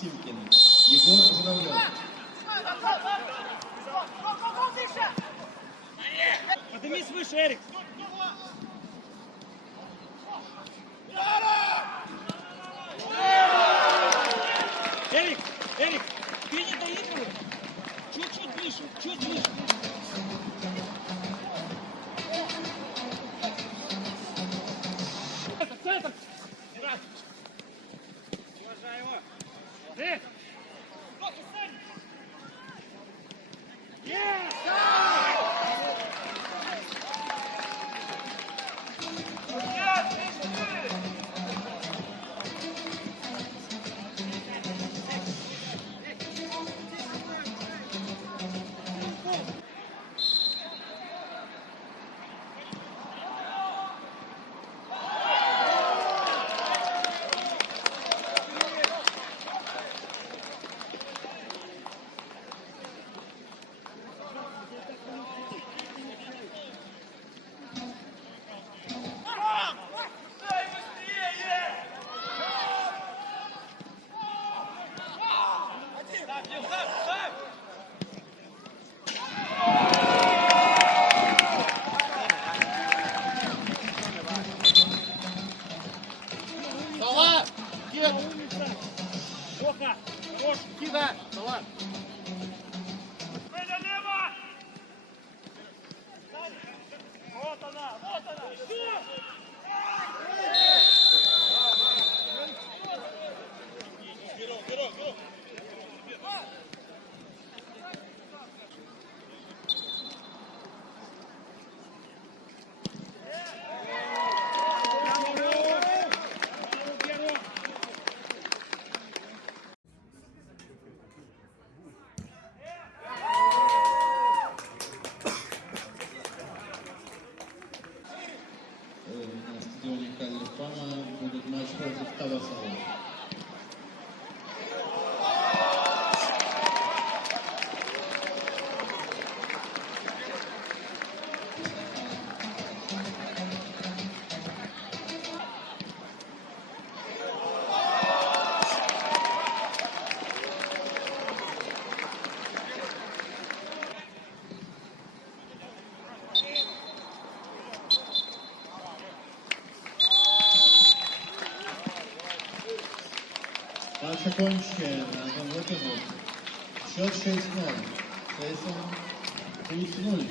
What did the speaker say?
Сивкин. Егор Журавлев. Поднимись выше, Эрик. Эрик, ты не доигрывай. Чуть-чуть выше, чуть выше. Центр. Уважай его. Эх. Yes! Сала! Кет! Оха! Хорош! Кида! Сала! Вот она! Вот она! На стадионе Калли Фама будет матч против Тавасова. Матч окончен. Антон Лукинов. Счет 6-0. Сейсон 0.